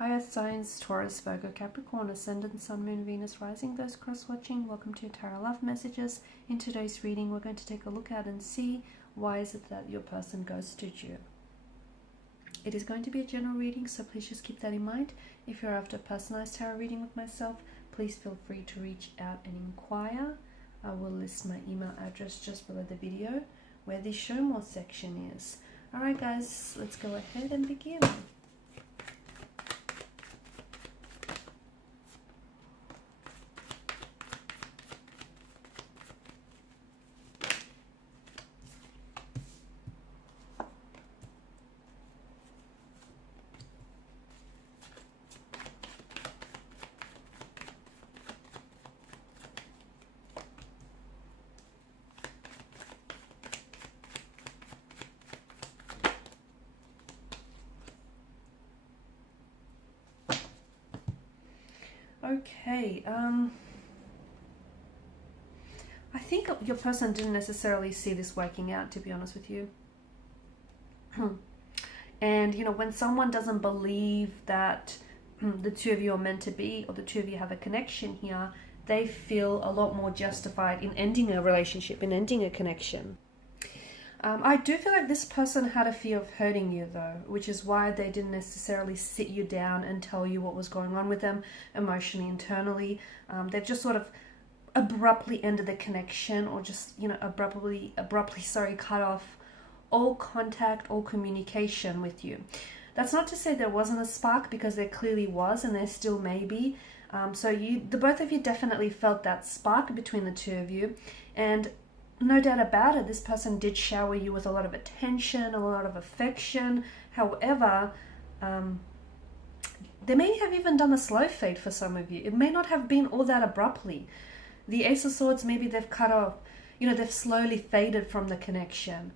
Hi Earth Signs, Taurus, Virgo, Capricorn, Ascendant, Sun, Moon, Venus, Rising. Those cross-watching, welcome to Tarot Love Messages. In today's reading, we're going to take a look at and see why is it that your person ghosted you. It is going to be a general reading, so please just keep that in mind. If you're after a personalized tarot reading with myself, please feel free to reach out and inquire. I will list my email address just below the video where the show more section is. Alright guys, let's go ahead and begin. Okay, I think your person didn't necessarily see this working out, to be honest with you. And, you know, when someone doesn't believe that the two of you are meant to be, or the two of you have a connection here, they feel a lot more justified in ending a relationship, in ending a connection. I do feel like this person had a fear of hurting you though, which is why they didn't necessarily sit you down and tell you what was going on with them emotionally, internally. They've just sort of abruptly ended the connection, or just, you know, abruptly cut off all contact, all communication with you. That's not to say there wasn't a spark, because there clearly was, and there still may be. So the both of you definitely felt that spark between the two of you, and no doubt about it, this person did shower you with a lot of attention, a lot of affection. However, they may have even done a slow fade for some of you. It may not have been all that abruptly. The Ace of Swords, maybe they've cut off, you know, they've slowly faded from the connection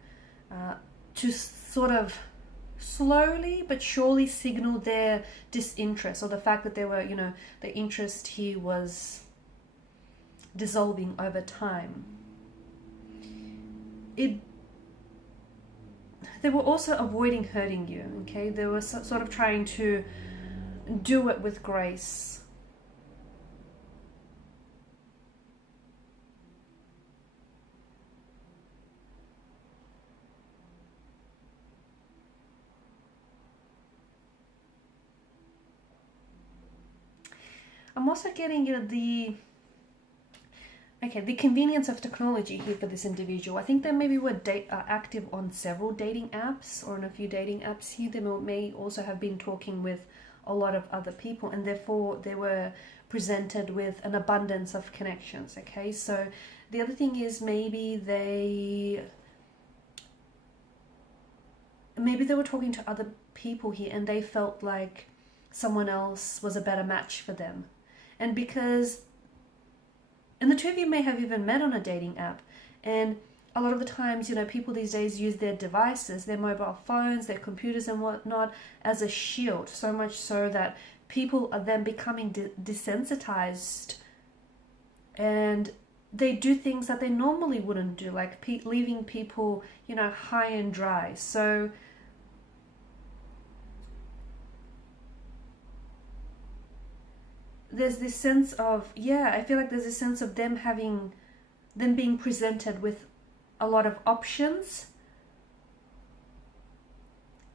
to sort of slowly but surely signal their disinterest, or the fact that they were, you know, the interest here was dissolving over time. They were also avoiding hurting you, okay? They were sort of trying to do it with grace. I'm also getting, you know, the convenience of technology here for this individual. I think they maybe were active on several dating apps, or on a few dating apps here. They may also have been talking with a lot of other people, and therefore they were presented with an abundance of connections, okay? So the other thing is maybe they were talking to other people here, and they felt like someone else was a better match for them. And the two of you may have even met on a dating app, and a lot of the times, you know, people these days use their devices, their mobile phones, their computers and whatnot, as a shield, so much so that people are then becoming desensitized, and they do things that they normally wouldn't do, like leaving people, you know, high and dry. So there's this sense of, I feel like there's this sense of them being presented with a lot of options,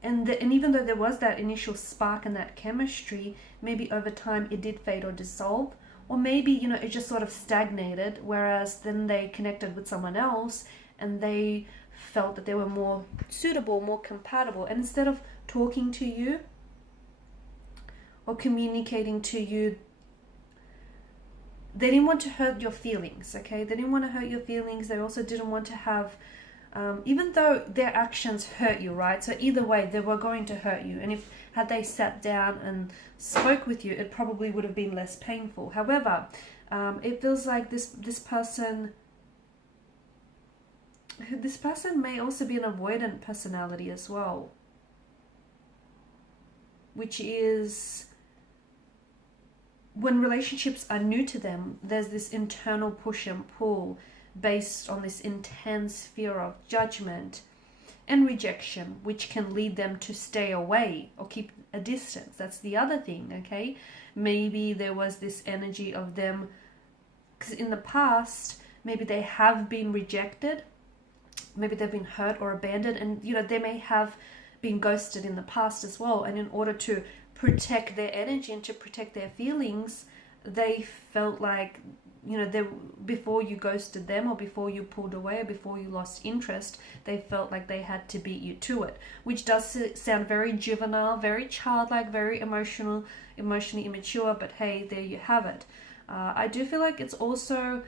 and even though there was that initial spark and that chemistry, maybe over time it did fade or dissolve, or maybe, you know, it just sort of stagnated, whereas then they connected with someone else and they felt that they were more suitable, more compatible, and instead of talking to you or communicating to you, they didn't want to hurt your feelings, okay? They didn't want to hurt your feelings. They also didn't want to have, even though their actions hurt you, right? So either way, they were going to hurt you. And had they sat down and spoke with you, it probably would have been less painful. However, it feels like this person may also be an avoidant personality as well, which is, when relationships are new to them, there's this internal push and pull based on this intense fear of judgment and rejection, which can lead them to stay away or keep a distance. That's the other thing, okay? Maybe there was this energy of them, because in the past, maybe they have been rejected, maybe they've been hurt or abandoned, and they may have been ghosted in the past as well. And in order to protect their energy and to protect their feelings, they felt like, before you ghosted them, or before you pulled away, or before you lost interest, they felt like they had to beat you to it, which does sound very juvenile, very childlike, very emotionally immature. But hey, there you have it. I do feel like it's also,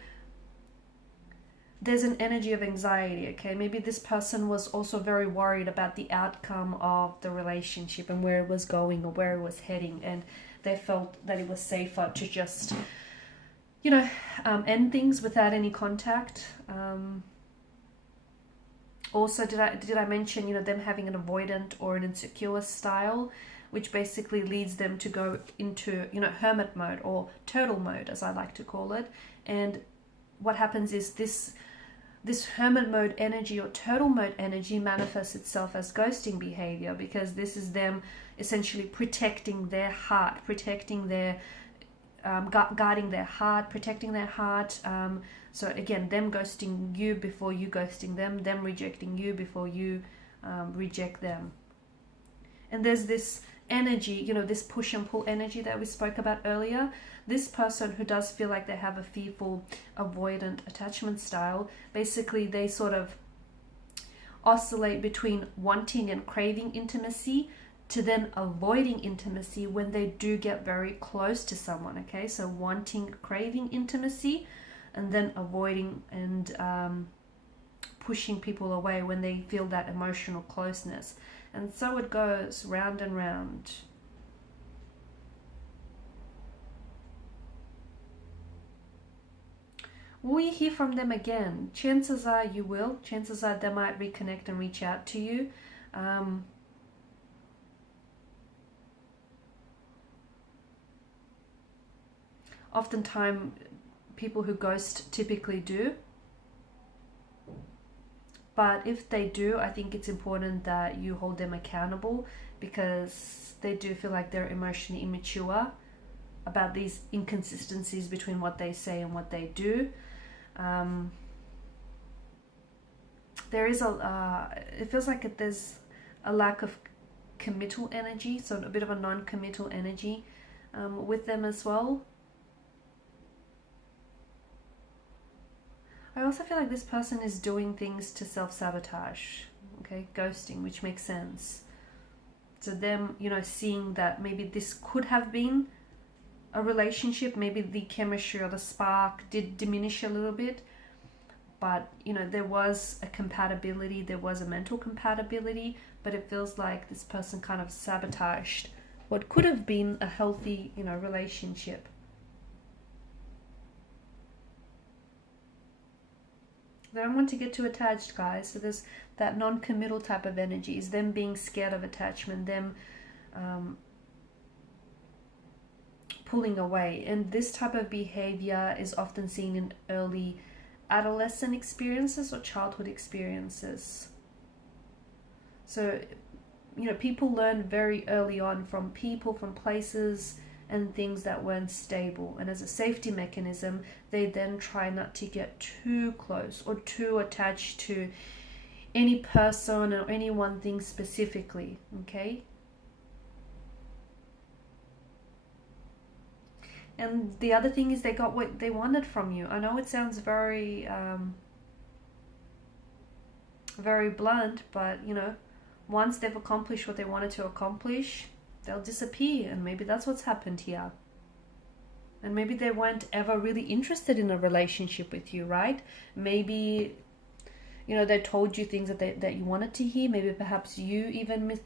there's an energy of anxiety, okay? Maybe this person was also very worried about the outcome of the relationship and where it was going or where it was heading, and they felt that it was safer to just end things without any contact. Also, did I mention, them having an avoidant or an insecure style, which basically leads them to go into, hermit mode or turtle mode, as I like to call it. And what happens is this hermit mode energy or turtle mode energy manifests itself as ghosting behavior, because this is them essentially protecting their heart, protecting their guarding their heart, protecting their heart. So again, them ghosting you before you ghosting them rejecting you before you reject them. And there's this energy, this push and pull energy that we spoke about earlier. This person who does feel like they have a fearful, avoidant attachment style, basically they sort of oscillate between wanting and craving intimacy to then avoiding intimacy when they do get very close to someone, okay? So wanting, craving intimacy, and then avoiding and pushing people away when they feel that emotional closeness. And so it goes round and round. Will you hear from them again? Chances are you will. Chances are they might reconnect and reach out to you. Oftentimes, people who ghost typically do. But if they do, I think it's important that you hold them accountable, because they do feel like they're emotionally immature about these inconsistencies between what they say and what they do. There is it feels like there's a lack of committal energy, so a bit of a non-committal energy with them as well. I also feel like this person is doing things to self-sabotage, okay, ghosting, which makes sense. So them, seeing that maybe this could have been a relationship, maybe the chemistry or the spark did diminish a little bit, but, there was a compatibility, there was a mental compatibility, but it feels like this person kind of sabotaged what could have been a healthy, relationship. They don't want to get too attached, guys. So there's that non-committal type of energy, is them being scared of attachment, them pulling away. And this type of behavior is often seen in early adolescent experiences or childhood experiences. So, people learn very early on from people, from places, and things that weren't stable. And as a safety mechanism, they then try not to get too close or too attached to any person or any one thing specifically, okay? And the other thing is they got what they wanted from you. I know it sounds very, very blunt, but, once they've accomplished what they wanted to accomplish, they'll disappear. And maybe that's what's happened here. And maybe they weren't ever really interested in a relationship with you, right? Maybe, they told you things that you wanted to hear. Maybe perhaps you even,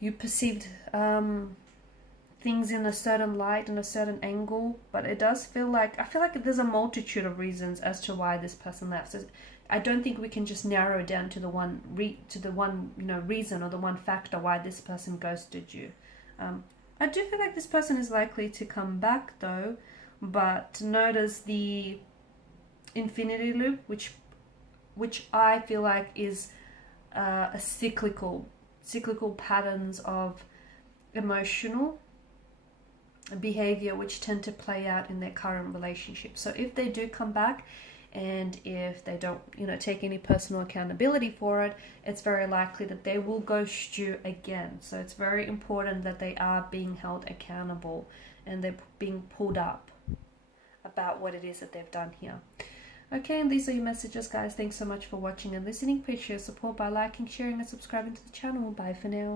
you perceived things in a certain light, in a certain angle. But it does feel like, I feel like there's a multitude of reasons as to why this person left. So I don't think we can just narrow it down to the one reason or the one factor why this person ghosted you. I do feel like this person is likely to come back though, but notice the infinity loop, which I feel like is a cyclical patterns of emotional behavior which tend to play out in their current relationship. So if they do come back, and if they don't, take any personal accountability for it, it's very likely that they will ghost you again. So it's very important that they are being held accountable and they're being pulled up about what it is that they've done here. Okay, and these are your messages, guys. Thanks so much for watching and listening. Please share support by liking, sharing, and subscribing to the channel. Bye for now.